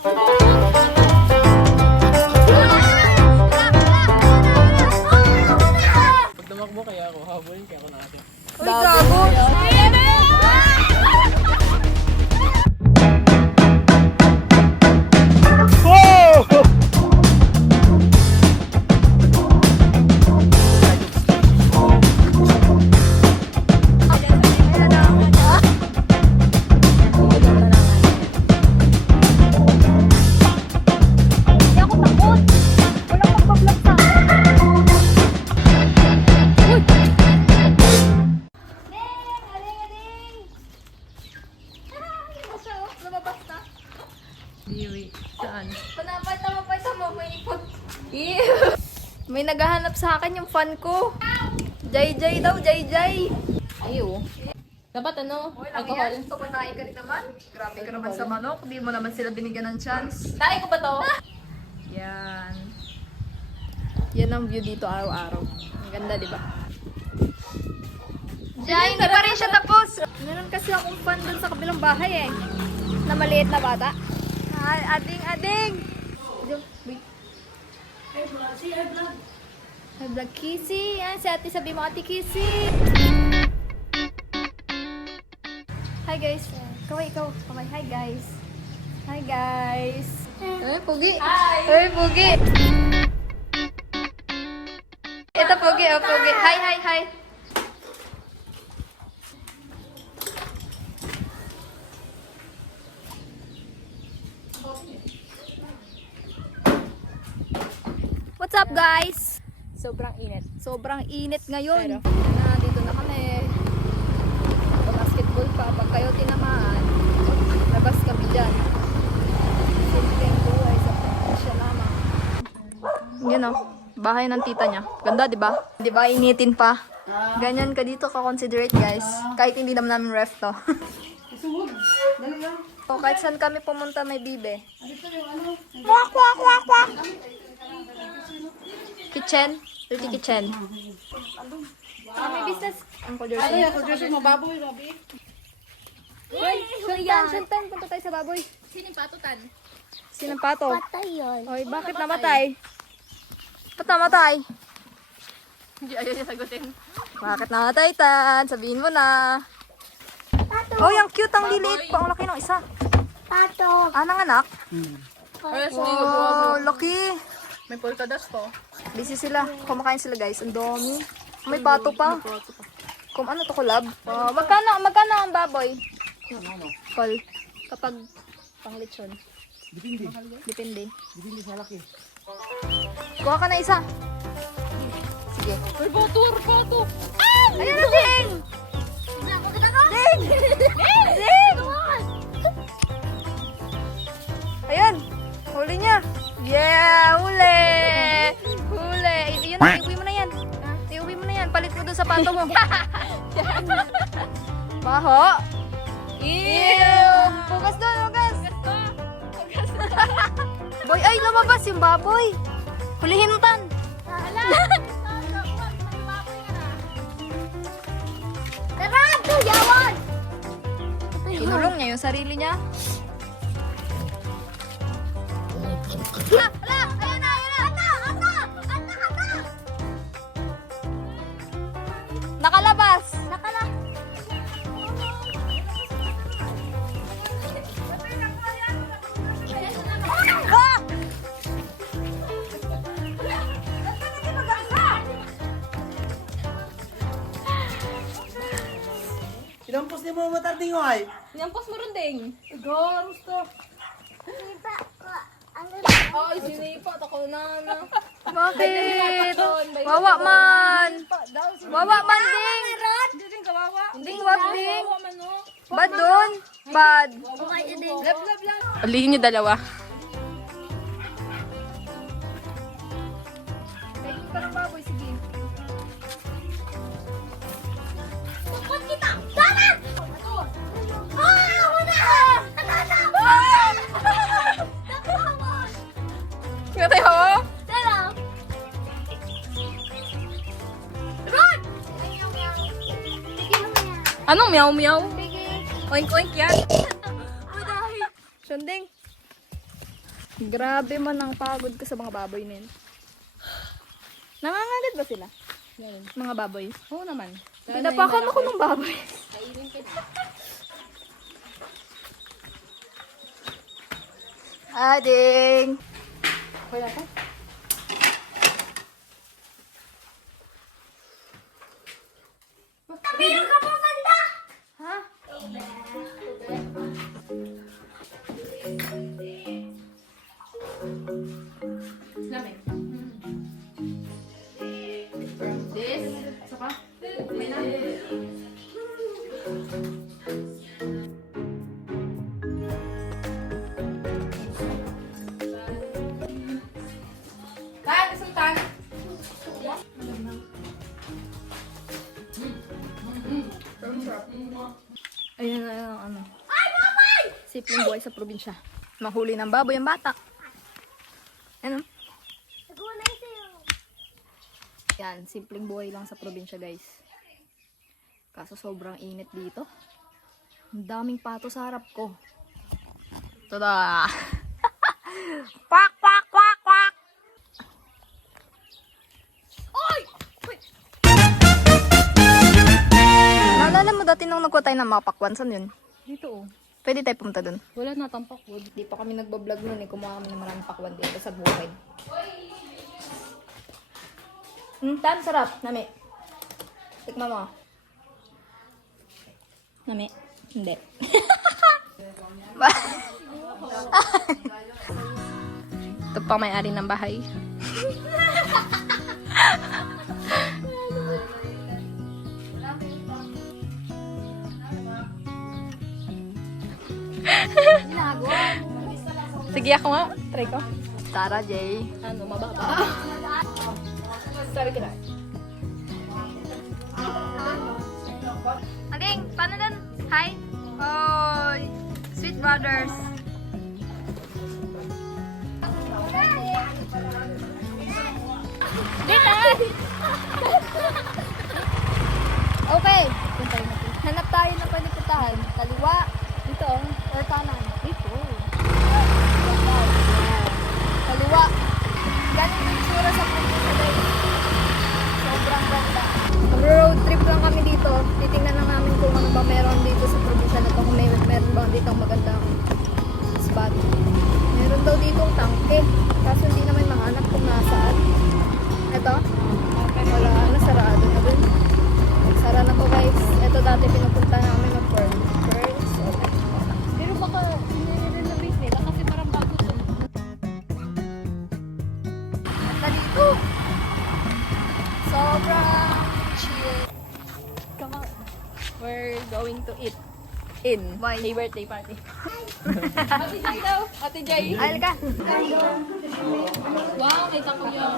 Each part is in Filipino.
Pag tumakbo kaya ako, habulin kaya ako natin. Uy, gago! Saan? Panapay mo, may ipot. Ew! May naghahanap sa akin yung fan ko. Jay daw, Jay. Ayaw. Dapat ano? Alcohol. Tumatay ka rin naman. Grabe ka naman sa manok. Di mo naman sila binigyan ng chance. Tayo ko ba to? Yan. Yan ang view dito araw-araw. Ang ganda, di ba? Jay, hindi pa rin siya tapos. Meron kasi akong fan dun sa kabilang bahay eh. Na maliit na bata. Ading! Wait. Hi vlog Kissy. Yan, si ate sabi mo ate Kissy. Hi guys. Ikaw. Hi guys. Hi guys. Ay, Pugi. Hi. Ay, Pugi. Ito Pugi, Pugi. Hi. What's up guys? Sobrang init. Sobrang init ngayon. Dito na kami. Basketball pa. Pag kayo tinamaan, labas kami dyan. Simpleng buhay sa probinsya lamang. Yun o. Bahay ng tita niya. Ganda, di ba? Di ba initin pa? Ganyan ka dito ka-considerate guys. Kahit hindi naman namin ref to. So, kahit saan kami pumunta may bibe. Kwak! Kitchen? Dirty kitchen. May business. Uncle Jersey. Ako Diyos yung mababoy, Robby. Sultan, punta tayo sa baboy. Sinong patutan? Sinang pato? Patay yun. Oy, bakit namatay? Ba't namatay? Hindi ayaw niya sagutin. Bakit namatay, Tan? Sabihin mo na. Oh, yung cute ang lilit pa. Ang laki ng isa. Pato. Anang anak? Ayos, Oh, laki. may polka dots to. Busy sila. Kumakain sila guys. Ang dami. May pato pa. Kung ano to, collab? Oh, magkano ang baboy? Call. Kapag panglitsyon. Depende. Depende sa laki. Kuha ka na isa. Sige. Ay, bato! Ayun na, Ding! Ding! Ding! Ayan. Huli niya. Yeah, huli! Huli. Yun na, iuwi mo na yan. Iuwi mo na yan. Palit mo dun sa pato mo. Baho. Ew! Bukas doon, bukas. Boy, ay, lumabas yung baboy. Hulihin mo, Tan. Tara, tuyawan! Kinulong niya yung sarili niya. Ayun na! Nakalabas. Ah! Inampos niya mo matarding o ay. Yampos mo rin ding. Garos to. Ay, sinipa. Tako na. Bakit? Wawa man. Wawa man, Ding. Hindi din kawawa. Ding, wag, Ding. Kawawa man, no? Bad dun. Bad. Lab lang. Alihin niyo dalawa. Kainin ka ng baboy, sige. Tukot kita! Tara! Ako na! Kaya tayo. Tara! Rod! Anong meow? Oink oink yan. Sunding. Grabe man ang pagod ko sa mga baboy na yun. Nangangagat ba sila? Mga baboy? Oo naman. Pinapakan ako ng baboy. Ading! Wala ka? Meron ka pang kanta! Ha? Lamig. From this. Isa pa? Hindi na. Tan, isang tan. Ayan na yung ano. Simpleng buhay sa probinsya. Mahuli ng baboy ang bata. Ano? Nagulay sa'yo. Yan, simpleng buhay lang sa probinsya guys. Kaso sobrang init dito. Ang daming pato sa harap ko. Tada! Kwak, kwak, kwak, kwak! Oy! Naalala mo dati nung nagkuha tayo ng mga pakwan, saan yun? Dito oh. Pwede tayo pumunta dun. Wala na tampak wood. Di pa kami nagbablog nun eh. Kumuha kami ng maraming pakwan dito sa bukid. Tan, sarap. Nami. Tikman mo. Nami. Hindi. Ito pa may-ari ng bahay. Sige ako nga. Try ko. Tara, Jay. Ano, mababa. Sorry ka na. Ading, paano dun? Hi. Hoy. Sweet brothers. Dito! Okay. Hanap tayo ng pwede puntahan. Kaliwa. Dito. Or kanan. Dito. Kaliwa. Ganun yung tsura sa probinsya guys. Sobrang ganda. Road trip lang kami dito. Titingnan lang namin kung ano ba meron dito sa probinsya na to. Kung meron ba dito magandang spot. Meron daw dito tangke. Kaso hindi naman mahanap kung nasaan. Ito? Wala na. Sarado na dun. Sara na to guys. Ito dati pinupunta namin ng Pearl. So, Pero baka nire-renovate nila kasi parang bago to. at dito. Sobrang chill. Come on. We're going to eat in Why? a birthday party. Ate Jay daw. Ate Jay. Ay, ka. Wow, kita ko yung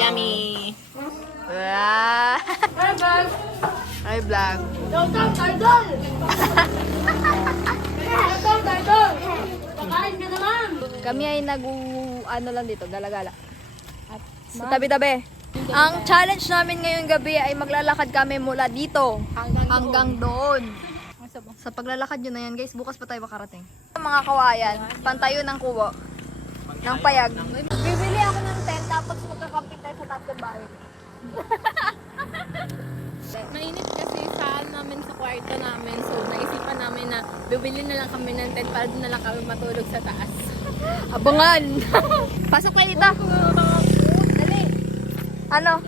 yummy. Wow. Hi, vlog. Kami ay ano lang dito, gala-gala. At sa tabi-tabi. Ang challenge namin ngayong gabi ay maglalakad kami mula dito hanggang doon. Sa paglalakad yun na yan guys, bukas pa tayo makarating. Mga kawayan, pantayo ng kubo, ng payag. Bibili ako ng tent tapos magkakamping tayo sa tatlong bahay. Mainit kasi saan namin sa kwarto namin. So, naisipan namin na bibili na lang kami ng tent para doon na lang kami matulog sa taas. Abangan! Pasok kayo dito. Dali. Ano?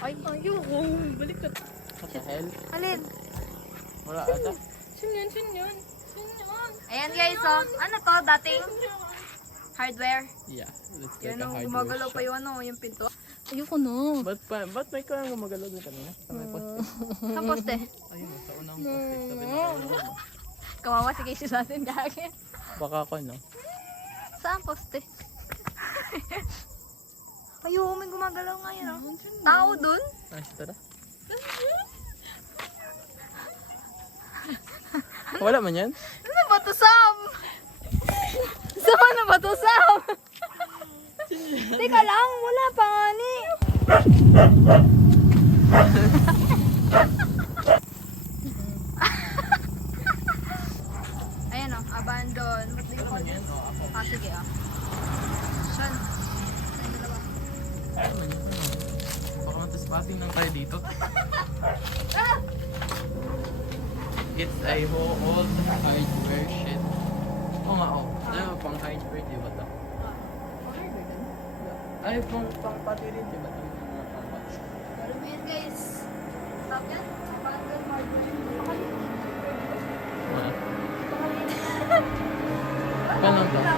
Ay, Ayoko. Balik ka. What the hell? alin? Wala ata. Sin yun, sin yun. Sin yun. Ayan guys, oh. Ano to? Dating hardware. Yeah. Let's Yan take a oh, hardware gumagalaw pa shop. yung ano, yung pinto. Ayoko no. Ba't may kaya gumagalaw doon kanina? Sa may poste. Sa poste. Ayun, sa unang poste. Sabi na sa unang mo. Kawawa si Casey sa atin dahil. Baka ako, no? Saan poste? Ayoko, may gumagalaw ngayon, oh. Tao dun? Ay, tara. Wala man yan? Ano ba to, Sam? Sama na ba to, Sam? Teka lang, wala pa nga ni. nandun. Ba't di ko? Yan, o ako. Ah, sige ah. Saan? Ay, dalawa. Ano man yun? Baka mataspasing lang tayo dito. It's a whole old hardware shit. Oo nga, oh. Alam mo, pang hardware, di ba ito? Ay, pang pati rin, di ba ito? Yung mga pang-box. Pero mo yan guys. Stop yan. Panggal marble. Ah. Paano ba?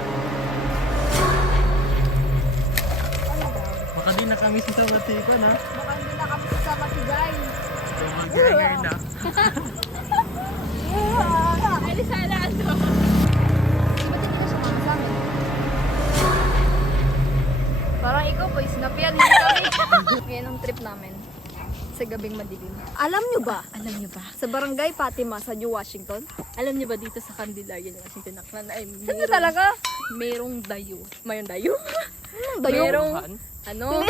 Baka di na kami sa Matikan, ha? Baka hindi na kami sasama si Guy. So, mag-ganger na. Ay, sana ano. Ba't hindi na sumama sa amin? Parang ikaw po, snap yan. Hindi kami. Ngayon ang trip namin. Sa gabing madilim. Alam nyo ba? Sa barangay Fatima sa New Washington? Alam niyo ba dito sa Candelaria ng Washington Aklan ay Saan na talaga? merong dayo. Mayroong dayo? Dayo? Merong Han? ano?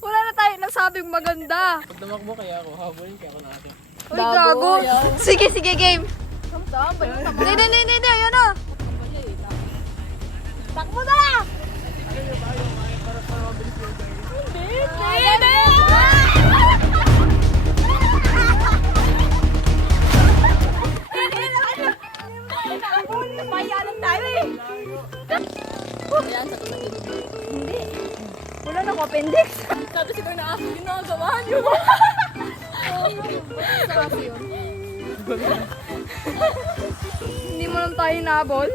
Wala na tayo nasabing maganda. Pag tumakbo kaya ako, habulin kaya ako natin. Uy, gago. Sige, game. Hindi. Ayun na. Takbo na! Payanan tayo eh. Ayan, sa tumatid. Wala na ko appendix. Sabi siguro na ako, ginagawa niyo. Sa kasi yun. Hindi mo lang tayo nabol.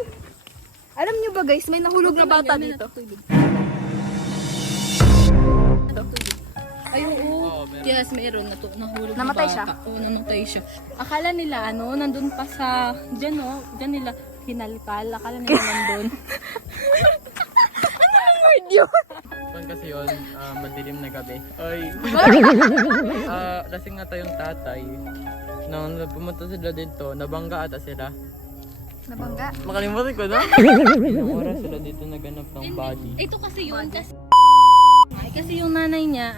Alam nyo ba guys, may nahulog na bata dito. Ay, oo. Oo, meron. Yes, meron. Nahulog Namatay na siya? bata. Oo, namatay siya. Akala nila, nandun pa sa, dyan nila hinalkal. Akala nila nandun. Kung kasi yun, madilim na gabi. Ay! Lasing nga tayong tatay. Nung pumunta sila dito, nabangga ata sila. Nabangga? Makalimutan ko na. Ilang oras sila dito naganap ng body. Ito kasi yun, kasi yung nanay niya,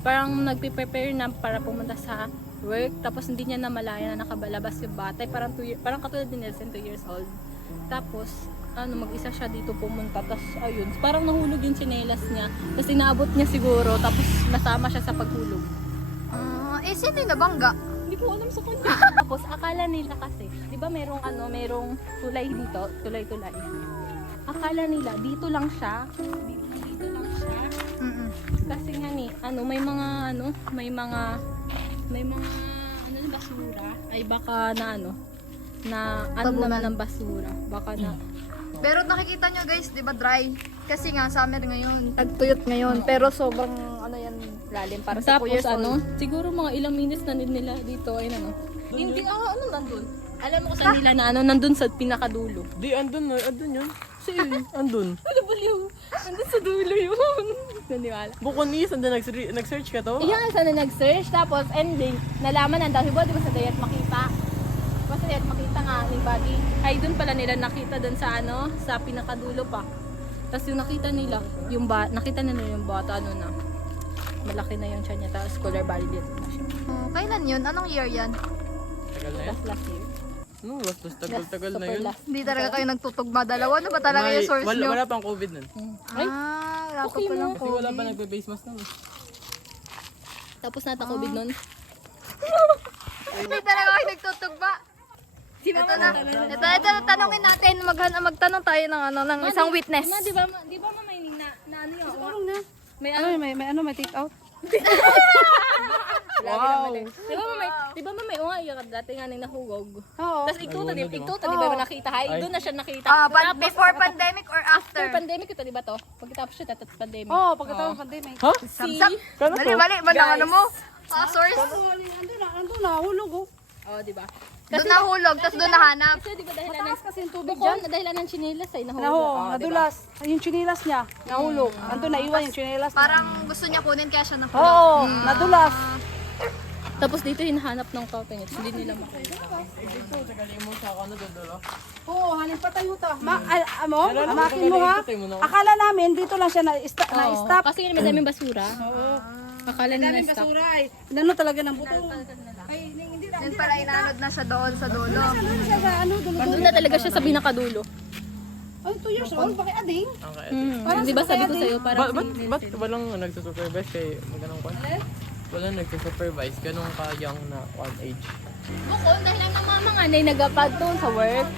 parang nagpe-prepare na para pumunta sa work, tapos hindi niya namalaya na nakabalabas yung bata. Parang katulad ni Nelson, 2 years old. Tapos, mag-isa siya dito pumunta, tapos ayun, parang nahulog yung tsinelas niya, tapos inaabot niya siguro, tapos nasama siya sa paghulog. Sino yung nabangga? Hindi ko alam sa kanya. Tapos akala nila kasi, di ba merong tulay dito, tulay-tulay. Akala nila, dito lang siya. Kasi nga may mga basura. Ay baka na Tabunan. naman ng basura. Baka na, Pero nakikita nyo guys, di ba dry? Kasi nga summer ngayon, tagtuyot ngayon. Pero sobrang lalim para sa 2 tapos years old. siguro mga ilang minutes na din nila dito, ay hindi, nandun? Alam mo kung saan nila na nandun sa pinakadulo. Di, andun yun. Andun. Ano baliw? Nandun sa dulo yun. Naniwala. Bukonis, andun nag-search ka to? Iyan, sana nag-search, tapos ending, nalaman na dahil di ba sa dayat makita? Diba sa dayat makita nga yung body? Ay, dun pala nila nakita dun sa sa pinakadulo pa. Tapos yung nakita nila yung bata, malaki na yung tiyan niya, tapos color validate na siya. Kailan yun? Anong year yan? Tagal na yun? Last year. No, bastos tagal na Super yun. last. Hindi talaga kayo nagtutugma dalawa. Ano ba talaga yung source nyo? Wala pang COVID nun. Ay, Wala pa okay palang mo. Kasi wala pa nagbe-face mask nun. tapos nata COVID nun. Hindi talaga kayo nagtutugma. Ito na, tanongin natin. Magtanong tayo ng isang witness. Di ba may yun? May take out? Wow! Di ba may yung dati nga nang nahugog. Oo. Tapos igtuta, di ba nakita? Hay, doon na siya nakita. Before pandemic or after? After pandemic ito, di ba to? Pagkatapos siya, tatapos pandemic. Oo, pagkatapos ng pandemic. Ha? Samsak. Kano to? Mali, ano mo? Source? Ando na, hulog oh. Oh, di ba? Doon nahulog, tapos doon nahanap. Kasi di ba dahilan Mataas kasi yung tubig Bukod dyan. na dahilan ng chinelas ay nahulog. Naho, Oh, di ba? nadulas. Yung chinilas niya, nahulog. Ando na, iwan yung chinilas niya. Parang gusto niya kunin kaya siya nahulog. Oo, nadulas. Tapos dito hinahanap ng token. Hindi nila makita. Dito, tagalin mo sa ano doon. Oo, hanin pa tayo ta. Amakin mo ha. Patay mo na. Akala namin dito lang siya na-stop. Kasi may daming basura. Oo. Akala nila Daming stop. basura ay. Inano talaga ng buto. Ay, hindi na. Yun pala, inanod na siya doon sa dulo. Ano siya sa ano, dulo-dulo. Doon na talaga siya sa pinakadulo. Ay, 2 years old, bakit ading? Okay. Di ba sabi ko sa'yo, parang Ba't walang nagsusupervise kay magandang kwan? Walang nagsusupervise, ganun ka young na one age. Bukod dahil ang mga nagapad doon sa work.